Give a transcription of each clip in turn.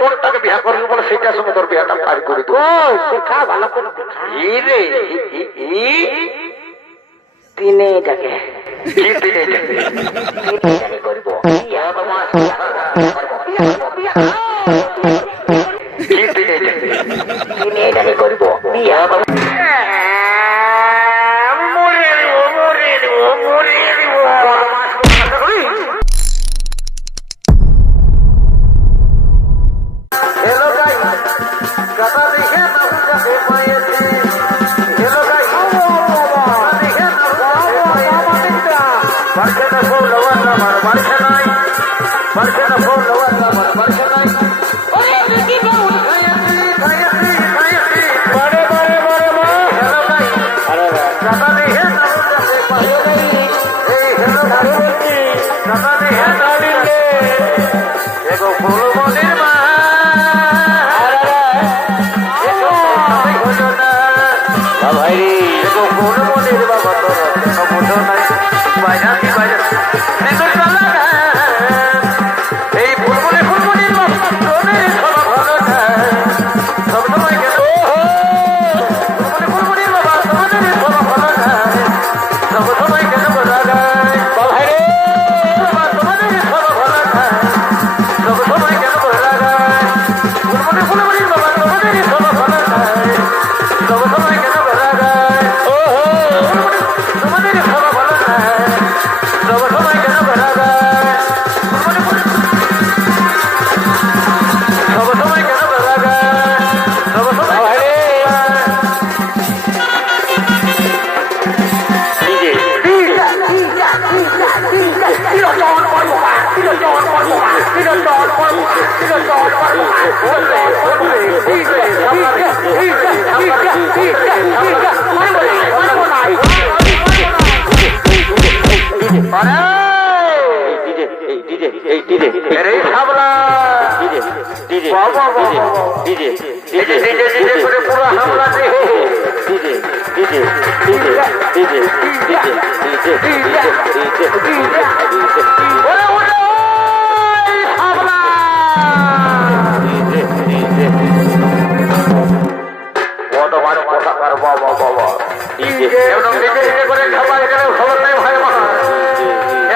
তোরটাকে বিয়া করবি বলে সেইটার সঙ্গে তোর বিয়াটা পার করে দেবো। দেখা ভালো করে দেখা তিনে যাকে কি তিনে যাকে করব কি তিনে যাকে তিনে জানি করব বিয়া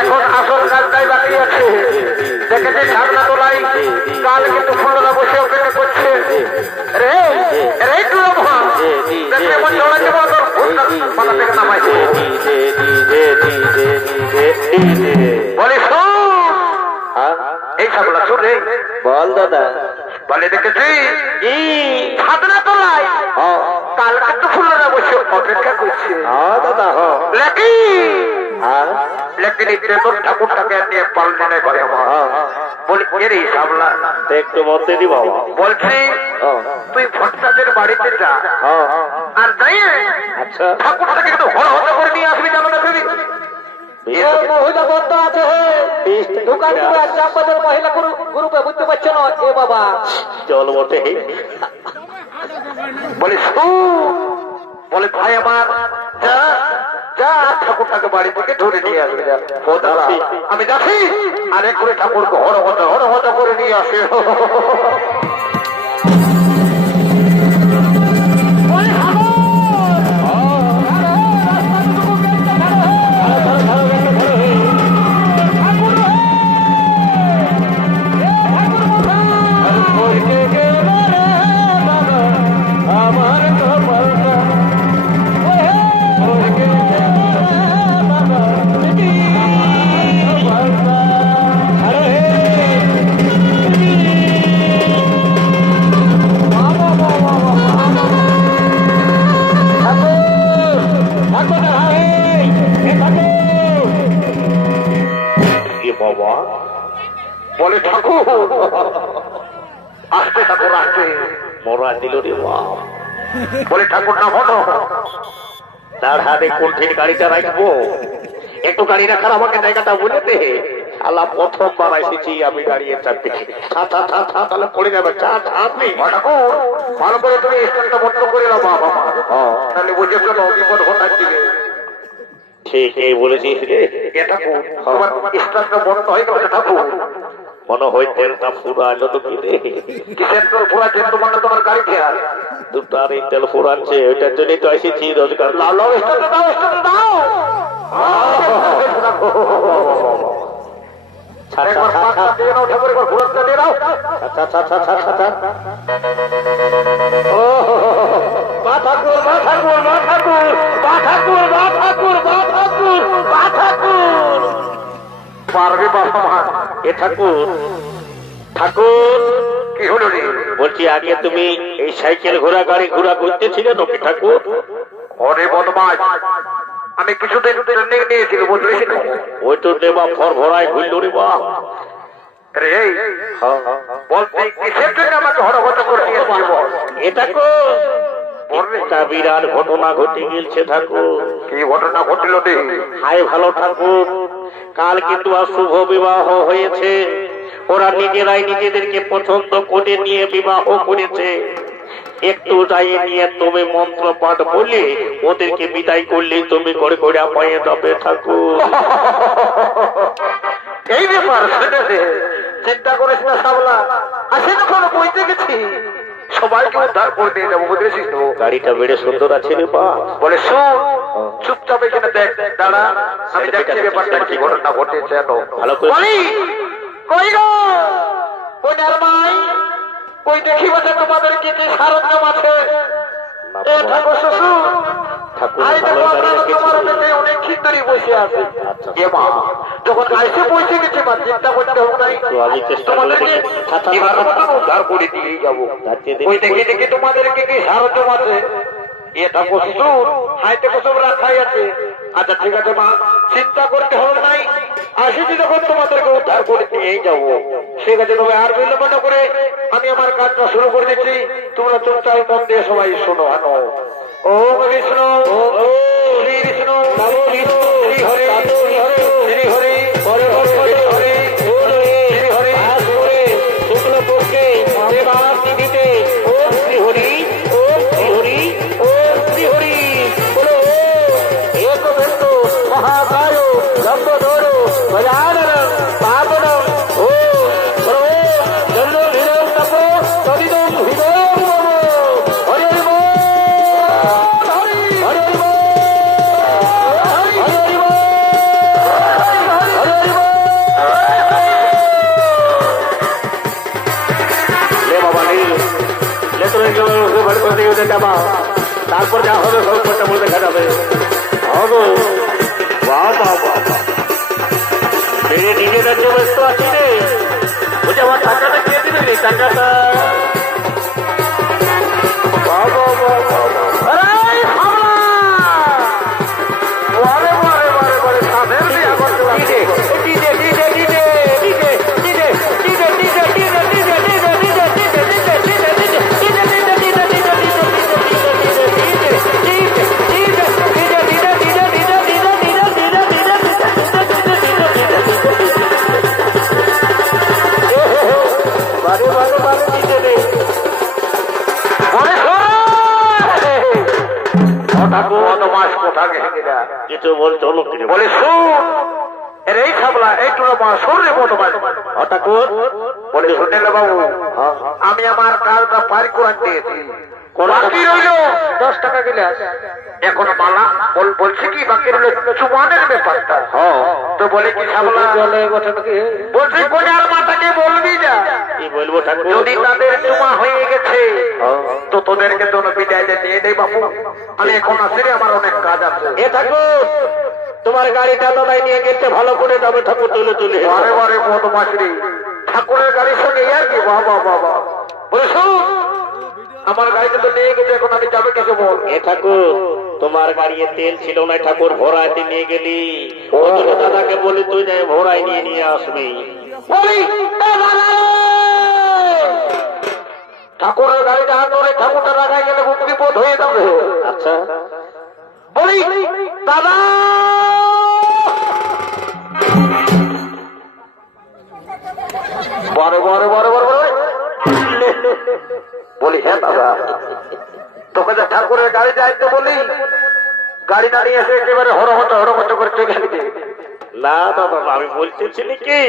এখন আসল কাজটাই বাকি আছে। দেখেছে ঝাড়না তোলাই কাল কিন্তু ফুলরা বসে অপেক্ষা করছে। রে রে দেখলে মন জড়া যাবো তোর মাথা থেকে নামাইছে। বলে এই সাবলা শুন রে বল দাদা বলে দেখেছি ঝাড়না তোলাই কাল কিন্তু ফুলরা বসে অপেক্ষা করছে। দাদা लेकिन इतने तो ठाकुर टाके নিয়ে পালনে নাই ঘরে আমার বলি এরে সাবলা একটু বলতে দি বাবা বলছি তুই ভট্টাদের বাড়িতে যা আর যাই আচ্ছা ঠাকুর টাকে কিন্তু হড় হড় করে নিয়ে আসবি জানো না তুমি মহিলা বন্ধ আছে দোকান পুরো চাপাদের মহিলা গ্রুপে বুঝতে পারছো না এ বাবা চল বটে বলে বলে ভাই আমার যা যা ঠাকুরটাকে বাড়ি থেকে ধরে নিয়ে আসবে আমি যাচ্ছি আরেক করে ঠাকুরকে হড় হড় করে নিয়ে আসে। বলে ঠাকুর আসতে ঠাকুর আসতে মরা দিল রে বাপ বলে ঠাকুর না হলো তার হাতে কোনঠির গাড়িটা রাখবো একটু গাড়ি রাখার আমাকে জায়গাটা বলে দে আল্লাহ প্রথমবার এসেছি আমি দাঁড়িয়ে চাপতে তাহলে পড়ে যাবে ঠাকুর ভালো করে তুমি স্ট্যান্ডটা বন্ধ করে দাও বাবা তাহলে বুঝে গেল বিপদ হঠাৎ দিবে ঠিকই বলেছিস রে এটা তোমার স্ট্যান্ডটা বন্ধ হয়ে গেছে ঠাকুর মনে হয় তেলটা ফুরালো তো কি রে? কিসের তোর পুরা চেন তোমার না তোমার গাড়ি খেয়াল দুটার এই তেল ফুরাচ্ছে, ওইটার জন্যই তো এসেছি রোজগার। লাও লাও স্টার্ট দাও স্টার্ট দাও একবার পাঁচটা দিয়ে নাও ঠাকুর একবার ঘোরাটা দিয়ে দাও মা ঠাকুর মা ঠাকুর মা ঠাকুর মা ঠাকুর মা ঠাকুর মা ঠাকুর মা ঠাকুর পারবে বাবা মা এ ঠাকুর, ঠাকুর কি হলো রে বলছি আগে তুমি এই সাইকেল ঘোড়া গাড়ি ঘোড়া করতেছিলে নাকি ঠাকুর? অরে বদমাস আমি কিছুদিন ট্রেনিং নিয়েছিল বুঝলিস ওই তো নেবা ফর ভরাই ঘুরল রে বা। রে বলতে কিসের জন্য আমাকে হরহত করে দিয়েছিস বল এ ঠাকুর একটা বিরাট ঘটনা ঘটে গেছে ঠাকুর। কি ঘটনা ঘটিল রে হাই ভালো ঠাকুর, কাল কিন্তু আর শুভ বিবাহ হয়েছে। ওরা নিজেরাই নিজেদেরকে পছন্দ করে নিয়ে বিবাহ করেছে। একটু যাই নিয়ে তুমি মন্ত্র পাঠ বলে ওদেরকে বিদায় করলে তুমি করে করে পাইয়ে যাবে ঠাকুর। এই ব্যাপার শুনেছে চিন্তা করিস না সাবলা আসে যখন বইতে গেছি সবাইকে উদ্ধার করে দিয়ে যাবো বুঝেছিস তো গাড়িটা বেড়ে সুন্দর আছে রে বা। বলে শোন চুপচাপ এখানে দেখ দাঁড়া আমি দেখছি ব্যাপারটা কি ঘটনা ঘটেছে ভালো করে কই গো কই নারমাই কই দেখি বসে তোমাদের কি কি সারঞ্জাম আছে এ ঠাকুর শ্বশুর ঠাকুর আই ভালো দেখো গাড়ি আপনারা রেখেছে। তোমার পেটে অনেক খিস্তারি বসে আছে এ মা যখন আইসে পৌঁছে গেছে মা চিন্তা করতে হবে নাই তো আমি চেষ্টা তোমাদেরকে করবো। এবার মতন উদ্ধার করে দিয়ে যাবো ওই দেখে দেখে তোমাদেরকে কি সারঞ্জাম আছে এটা শ্বশুর হাইতে সব রাখাই আছে আচ্ছা ঠিক আছে মা চিন্তা করতে হবে নাই আসেছি যখন তোমাদেরকে উদ্ধার করে নিয়েই যাবো ঠিক আছে তবে আর বিলম্ব না করে আমি আমার কাজটা শুরু করে দিচ্ছি তোমরা চুপচাপ মন দিয়ে সবাই শোনো আনো ওম বিষ্ণু শ্রী বিষ্ণু শ্রী হরি শ্রী হরি হরে হরে হরে শ্রী হরি শুক্ল পক্ষে দেবাস নিধিতে ওম শ্রী হরি ওম শ্রী হরি ওম শ্রী হরি বলো এক বিন্দু মহাকায় লম্বধর গজানন পাবন ও সর্ব জন্ম হৃদয় তপ তদিদম হৃদয় হরে তারপর যা হবে সব কথা বলে দেখা যাবে হবে নিজে রাজ্যে ব্যস্ত আছি রে বুঝে আমার টাকাটা কে দিবে রে টাকাটা বলে এই খাবলা এই ঠাকুর বলে শুনে বাবু আমি আমার কাজটা পার করে দিয়েছি বাকি রইল 10 টাকা গিলাস এখন মালা বলছে কি বাকি রইল চুমানের ব্যাপারটা তো বলে কি খাবলা বলছে কোজার মাথাকে বলবি যা কি বলবো ঠাকুর? যদি তাদের চুমা হয়ে গেছে তো তোদেরকে তো বিদায় দিয়ে দেয় বাবু আমি এখন আসি রে, আমার অনেক কাজ আছে এ ঠাকুর তোমার গাড়িটা দাদাই নিয়ে গেছে ভালো করে যাবে ঠাকুর চলে চলে বারে বারে বদমাশরি ঠাকুরের গাড়ির সঙ্গে আর কি বাবা বাবা বলে শোন আমার গাড়িটা তো নিয়ে গেছে এখন আমি যাবে কিছু বল এ ঠাকুর তোমার গাড়িতে তেল ছিল না ঠাকুর ভরাইতে নিয়ে গেলি দাদাকে বলি তুই যাই ভরাই নিয়ে আসবি বলি ঠাকুরের গাড়িটা ধরে ঠাকুরটা রাখাই গেলে খুব বিপদ হয়ে যাবে আচ্ছা বলি দাদা বড় বড় বড় বড় বড় বলি হ্যাঁ দাদা তোকে যে ঠাকুরের গাড়ি যাইতে বলি গাড়ি না নিয়ে এসে একেবারে হরহট করে চলে গেলি না দাদা আমি বলতেছি কি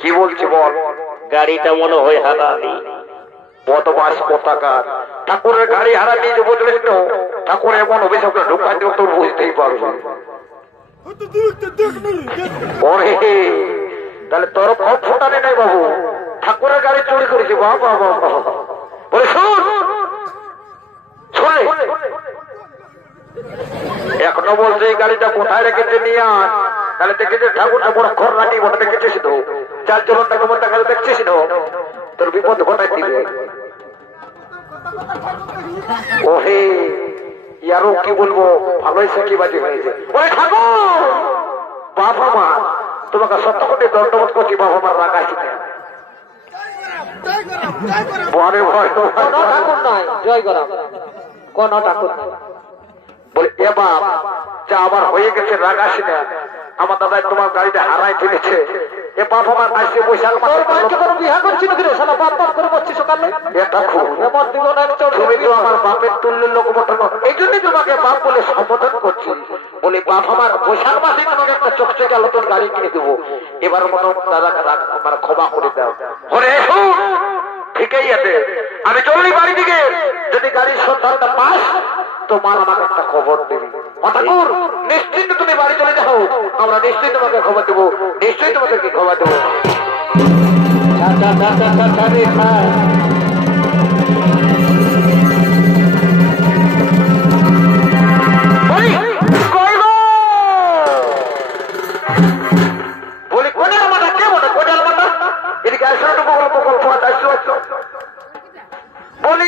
কি বলছি বল? গাড়িটা মনে হয় হারানি। বদমাস কোথাকার, ঠাকুরের গাড়ি হারা নিয়ে যে বদলিস তো, ঠাকুর এমন অভিশাপটা ঢুকাই দেব তোর বুঝতেই পারবি। ওরে তাহলে তোর ফল ফোটানে নাই বাবু, ঠাকুরের গাড়ি চুরি করেছি। বাবা বাবা বলে শোন, শোনে এখনো বলছে এই গাড়িটা কোথায় রেখেছে নিয়ে আয়। তাহলে দেখেছে ঠাকুরটা বড় ঘর রাখি ওটা দেখেছিস তো, চার চলন টাকা মতো টাকা দেখছিস তো, তোর বিপদ ঘটাই দিবে। ওহে ইয়ারও কি বলবো, ভালোই সাকি বাজি হয়েছে। ওরে ঠাকুর, বাবা মা তোমাকে সত্য কোটি দণ্ডবোধ করছি, বাবা মার রাগাইছি না। বলে ভয় কোন ঠাকুর নয়, জয় গরাম, কোন ঠাকুর নয়। বলে এ বাপ যা আবার হয়ে গেছে, রাগাসি না। আমার দাদাই তোমার গাড়িটা হারাই ফেলেছে। এ বাপ আমার আসছে বৈশাখ তোর মাকে কোনো বিহা করছি নাকি রে? শালা বাপ বাপ করে বসছি সকালে। এটা খুব এমন জীবন এক চোর তুমি তো আমার বাপের তুল্য লোক মোটানো, এই জন্যই তোমাকে বাপ বলে সম্বোধন করছি। বলি বাপ আমার বৈশাখ মাসে তোমাকে একটা চকচকে আলোচন গাড়ি কিনে দেবো, এবার মনে দাদাকে আমার ক্ষমা করে দাও। ওরে শোন, ঠিকই আছে, আমি চললি বাড়ি দিকে। যদি গাড়ির সন্ধানটা পাস তোমার আমাকে একটা খবর দেবে। ঠাকুর নিশ্চিন্ত তুমি বাড়ি চলে যাও, আমরা নিশ্চয়ই তোমাকে খবর দেবো, নিশ্চয়ই তোমাদেরকে খবর দেবো। বলি কোনে আমাটা কে বলে, কোনে আমাটা এদিকে আসলে প্রকল্প বলি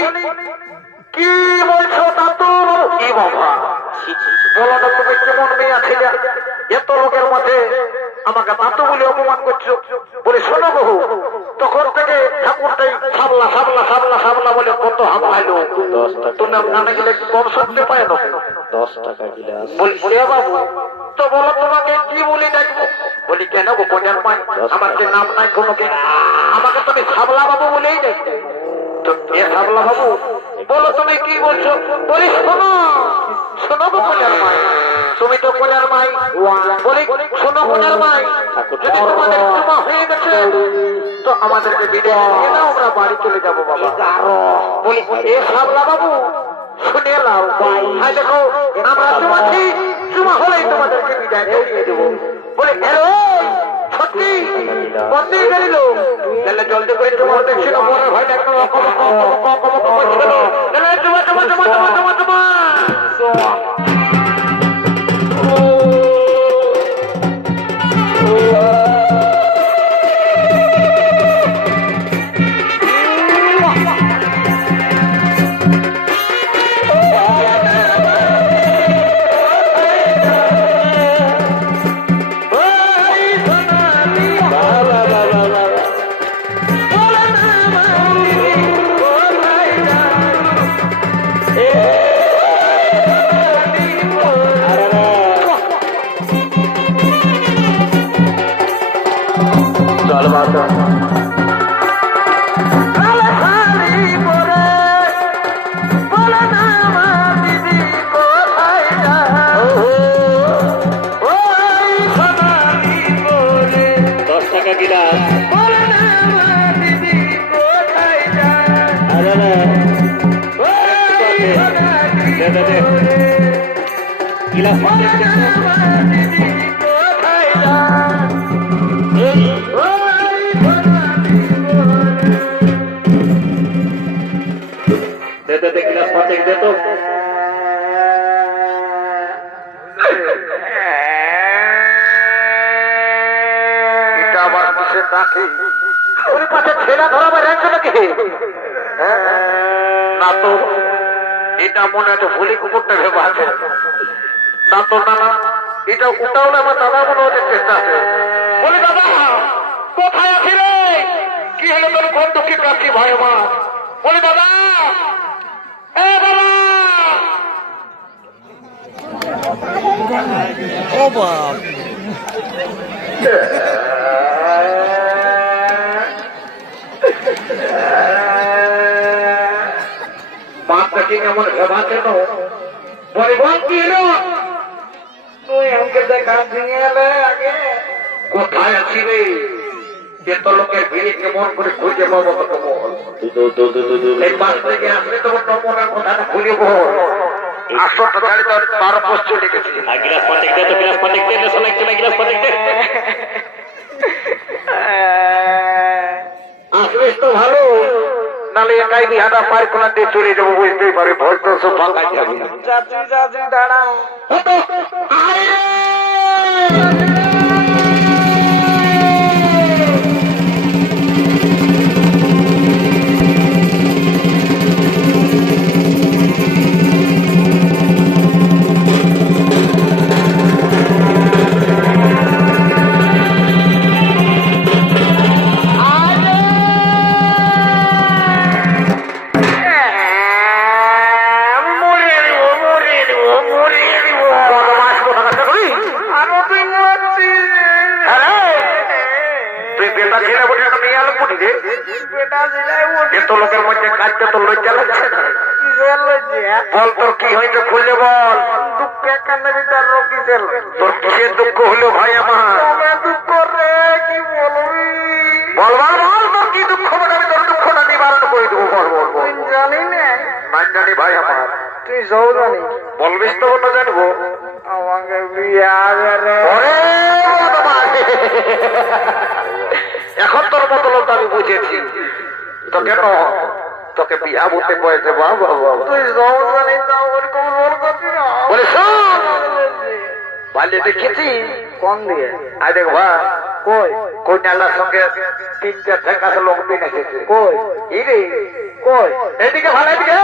কি বলছো দাদু? কি বাবা বলো না, তুমি কেমন মেয়ে আছে এত লোকের মধ্যে আমাকে দাদু বলে অপমান করছো? বলি শোনো বহু, তখন থেকে ঠাকুরটাই সাবলা সাবলা সাবলা সাবলা বলে কত হামলাইলো। তোমার নানা গেলে কম শুনতে পায় না। 10 টাকা গিলাস। বলি এ বাবু তো বলো তোমাকে কি বলি ডাকবো? বলি কেন গো বোনের মাই, আমার যে নাম নাই কোনো কি, আমাকে তুমি সাবলা বাবু বলেই ডাকতে। তো এ সাবলা বাবু বলো তুমি কি বলছো? বলি শোনো, শোনো গো বোনের মাই, তুমি তো বোনের মাই। বলি শোনো বোনের মাই, যদি তোমাদের জমা হয়ে গেছে তো আমাদেরকে বিদায় দিয়ে দাও, আমরা বাড়ি চলে যাবো বাবা। বলি এ সাবলা বাবু শুনে নাও, ভাই দেখো আমরা তোমাকে জমা হলেই তোমাদেরকে বিদায় দিয়ে দেবো। বলে হ্যালো সত্যি বন্দী করিল, তাহলে জলদি করে তোমার দেখছিল মনে হয় না চল বাবা। না তো এটা মনে হচ্ছে ভুলি কুকুরটা ভেবে আছে। না তো না না, এটা ওটাও না, আমার দাদা মনে হচ্ছে চেষ্টা আছে। বলি দাদা কোথায় আছিলে? কি হলো তোর বন্ধু কি কাছি ভাই আমার? বলি দাদা এ বাবা, ও বাপ, মাছটাকে এমন ভেবা কেন? বলে বল কি হলো? তুই আমাকে দেখা দিয়ে এলে আগে, কোথায় আছি রে? এত লোকের ভিড়ে কেমন করে খুঁজে পাবো তোকে বল? এই পাশ থেকে আসলে তোমার নম্বরের কথাটা খুলে বল। আসরটা গাড়ি তার পোস্ট চলে গেছে। গিলাস পাটেক দে তো, গিলাস পাটেক দে, নেশা লাগছে না, গিলাস পাটেক দে। আসলিস তো ভালো, নালে একাই বিহাটা পার কোনা দিয়ে চলে যাবো, বুঝতেই পারি ভয় তো সব ফাঁকাই যাবে। চাচি চাচি দাঁড়াও। এত লোকের মধ্যে কাজটা তো লজ্জা লাগছে না? বল তোর কি হয়েছে খুললে বল। দুঃখে কান্না ভিতর কিসের তোর কিসের দুঃখ হলো ভাই আমার? দুঃখ রে কি বলবি? বল বল বল, তোর কি দুঃখ বলে আমি তোর দুঃখটা নিবারণ করে দেবো। বল বল বল। তুই জানি না? না জানি ভাই আমার। তুই সব জানি। বলবিস তো বলো জানবো। আমাকে বিয়া করে। ওরে বদমাশ! এখন তোর মতলব আমি বুঝেছি। তো কেন তোকে বিয়া বলতে কয়েছে? বাবা বাবা, তুই সব জানি তা ওরকম রোল করছি না। বলে শোন, বাল্যে দেখেছি কোন দিয়ে? আই দেখ ভা কই কন্যালার সঙ্গে তিনটা ঠেকাতে লোক দিন এসেছে। কই ইরে কই? এদিকে ভালো, এদিকে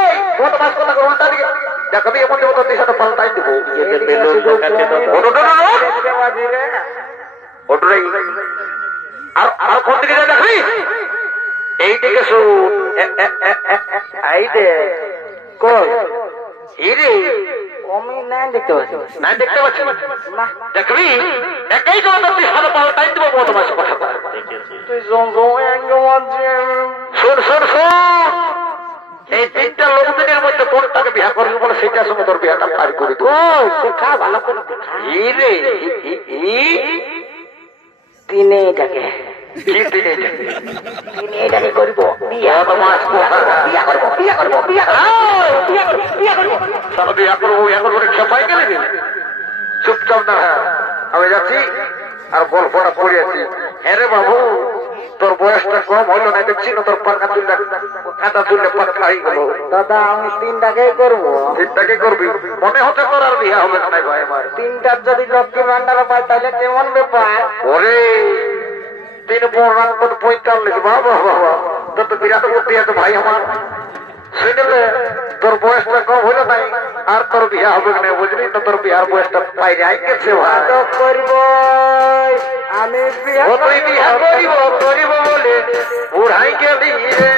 বদমাস কথা করে উল্টা দিকে দেখবি, এমন দেবো তোর দিশাটা পাল্টাই দেবো। দেখতে পাচ্ছি রে। ওটাই আর আর কোন দিকে যায় দেখবি? এই দিকে শুন, এই দে কই? ইরে আমি না দেখতে পাচ্ছি। না দেখতে পাচ্ছি না দেখবি, একই জন্য তোর দিশাটা পাল্টাই দেবো। বদমাস কথা বল। তুই জমজমে একদম আছে। শোন শোন শোন, এই তিনটা লোকদের মধ্যে কোনটাকে বিয়া করবি বলে সেটার সঙ্গে তোর বিয়াটা পার করে দেবো। দেখা ভালো করে দেখা। ইরে তিনে এটাকে কি দিনে তিনে এটাকে করবো। বদমাস কথা। বিয়া করবো বিয়া করবো বিয়া করবো বিয়া করবো বিয়া করবো। তাহলে বিয়া করবো এখন করে খেপাই গেলে চুপচাপ না। আমি যাচ্ছি আর গল্পটা পড়িয়েছি। হ্যাঁ রে বাবু, তোর বয়সটা কম হইলো না দেখছি না, তোর পাকা তুললে কাঁটা তুললে পাকা হয়ে গেল। দাদা আমি তিনটাকেই করবো। চিন্তাকে করবি, মনে হতে তোর আর বিয়া হবে না ভাই আমার। তিনটার যদি লক্ষ্মী ভান্ডার পাই তাহলে কেমন ব্যাপার? ওরে 3 4 45, বাবা বাবা, তোর তো বিরাট বুদ্ধি আছে ভাই আমার। শুনলে তোর বয়সটা কম হইলো নাই আর তোর বিয়া হবে না, বুঝলি তো? তোর বিয়ার বয়সটা বাইরে আই গেছে ভাই। করব আমি বিয়া ও তুই বিয়া করিব করিব বলে বুড়াই গেলি রে।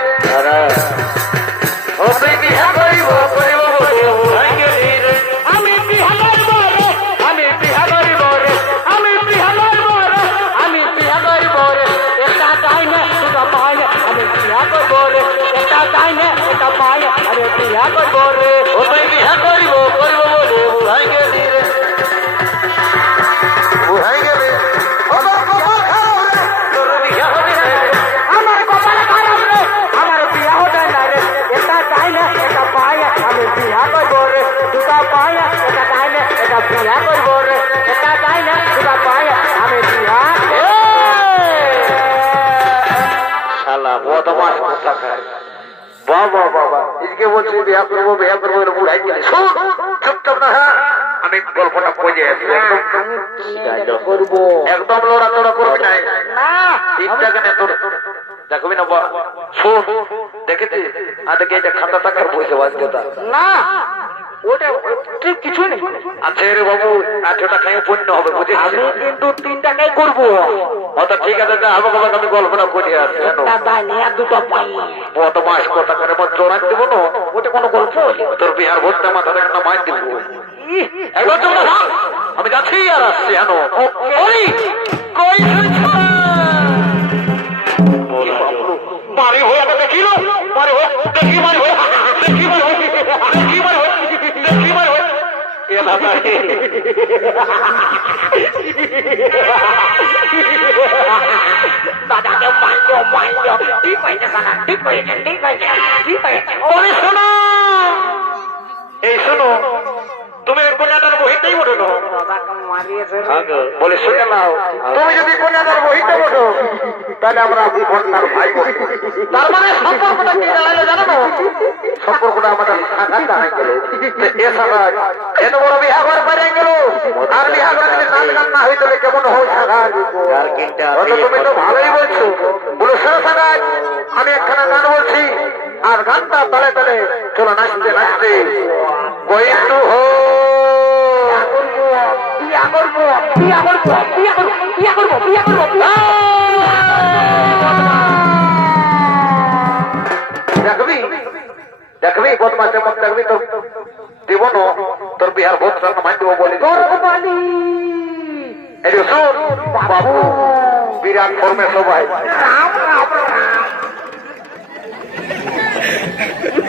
ও তুই বিয়া করিব করিব বলে বুড়াই গেলি রে। আমি বিয়া করব রে আমি বিয়া করব রে আমি বিয়া করব রে আমি বিয়া করব রে। এটা তাই না এটা পাই না আমি বিয়া করব রে। এটা তাই না এটা পাই না আমি বিয়া করব রে। ও তুই বিয়া করিব করিব বলে বুড়াই গেলি রে। বুড়াই গেলি আমার কপাল খারাপ রে, তোর বিয়া হবে না। আমার কপাল খারাপ রে আমার বিয়া হবে না রে। এটা তাই না এটা পাই না আমি বিয়া করব রে। দুটা পাই না এটা তাই না এটা বিয়া করব রে। এটা তাই না দুটা পাই না আমি বিয়া। শালা বদমাস কথা খায়। বাবা বাবা, এদিকে বলছি বিয়া করবো বুড়াই গেলি। শোন চুপচাপ না, হ্যাঁ আমি গল্পটা বুঝে আছি। আমি করব একদম লড়াচড়া করবি না। না তিনটা কেন তোর দেখবি না? শোন দেখেছি আজকে এটা খাতা টাকার বসে বাধ্যতা না ওটা ঠিক কিছু নেই। আচ্ছা রে বাবু, 8টা খাইয়ে পূর্ণ হবে, বুঝেছিস? আমি কিন্তু 3টাকাই করবো। আচ্ছা ঠিক আছে, আমার বাবা আমি গল্পটা বুঝে আসছি। দাদা নিয়ে দুটো পাই বদমাস কথা করে আমার জোড়ান দেবো না। ওটা কোনো গল্প তোর বিহার ভোটটা মাথা একটা মার দিব। একদম চুপ না, থাম। আমি যাচ্ছি আর আসছি। জানো কই মারি হয়ে আমি দেখিল মারি হয়ে দেখি মারি হয়ে দেখি মারি হয়ে দেখি মারি হয়ে দেখি মারি হয়ে এলা নাই। দাদাকে মাইলো ঠিক হয়েছে কাকা, ঠিক হয়েছে, ঠিক হয়েছে, ঠিক হয়েছে। বলে শোনো, এই শোনো, তুমি এই কন্যাটার বহিতেই বলো না। দাদাকে মারিয়েছে রে। আগো বলে শুনে নাও, তুমি যদি কন্যাটার বহিতে বলো তাহলে আমরা কন্যার ভাই বলি। তার মানে সম্পর্কটা কি দাঁড়ালো জানো না? সম্পর্কটা আমাদের সাক্ষাৎ দাঁড়াই গেল। এ সাক্ষাৎ এত বড় বিহা ঘর বেড়ে গেল, আর বিহা ঘরে যদি নাচ গান না হইতো কেমন হয় সাক্ষাৎ? যার কিনটা তুমি তো ভালোই বলছো। বলো শোনো সাক্ষাৎ, আমি একখানা গান বলছি, আর গানটা তালে তালে চলো নাচতে নাচতে বইটু হো বিয়া করবো, বিয়া করবো, বিয়া করবো, বিয়া করবো, বিয়া করবো, বিয়া দেখবি দেখবি বদমাসের মত দেখবি তোর জীবন তোর বিহার ভোট মাই দেবো বলি। করবো। এই যে শোন বাবু, বিরাট ফর্মে সবাই রাম রাম রাম।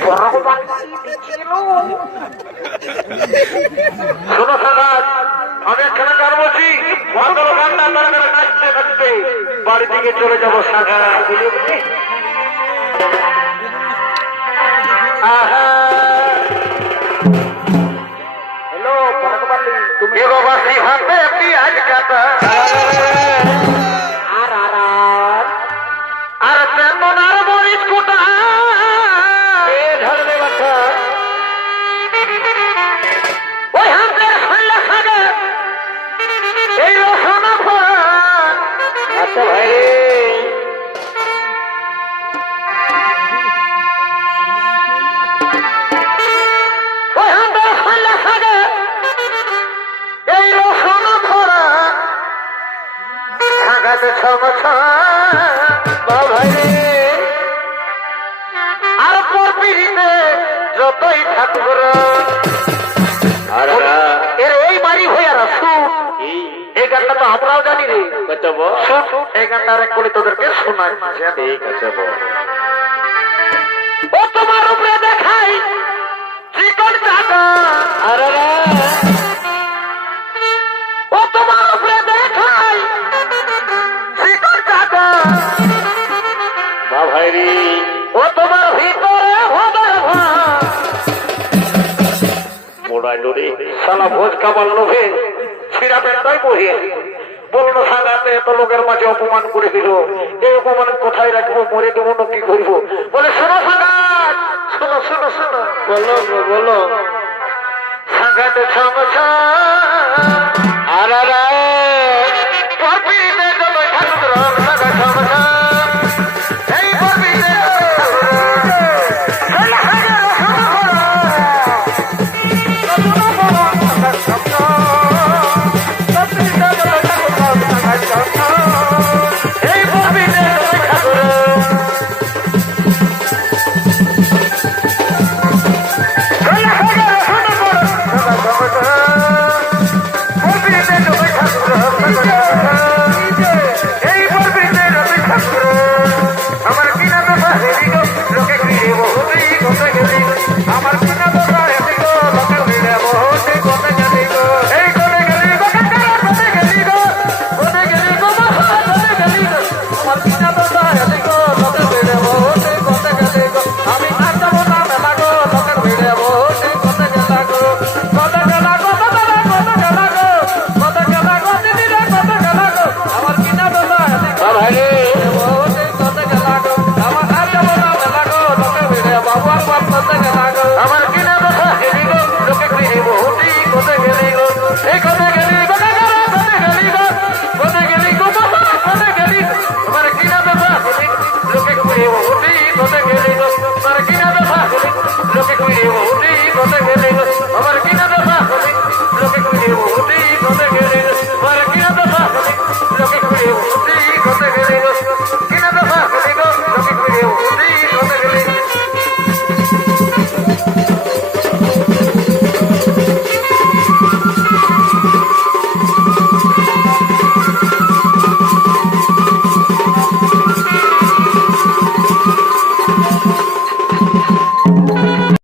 ভগবান ছিল। শোনো সাদাত, আমি একখানা গান বলছি, ভালো গানটা তার করে নাচতে নাচতে বাড়ি থেকে চলে যাবো সাগা। হ্যালো ভগবান, তুমি এ বাবা সিংহাতে একটি আজ কাটা আর আর আর আর তেমন আর মরিচ কোটা এ ঝাড়লে বাচ্চা ওই হাতে ফেললে সাগে এই রসনা ভাত। আচ্ছা ভাই রে, ওই হাতে ফেললে সাগে এই রসনা ভরা সাগাতে ছমছা ভাই রে। আর পরপিড়িতে যতই ঠাকুর আর এর এই বাড়ি হয়ে রাসু এই গানটা তো আমরাও জানি রে। কত বল শোন, এই গানটা আর এক করে তোদেরকে শোনাই। ঠিক আছে বল। ও তোমার উপরে দেখাই চিকন চাকা, ও তোমার উপরে দেখাই চিকন চাকা, বা ভাই রে ও তোমার ভিতরে ভোগের ভাত। মোড়াই ডরে সালা ভোজ খাবার লোভে ছিড়া পেটাই বহিয়ে বললো সাগাতে এত লোকের মাঝে অপমান করে দিল, এই অপমান কোথায় রাখবো, মরে দেবো না কি করবো? বলে শোনো সাগাত, শোনো শোনো শোনো, বলো বলো সাগাতে ছমছা আর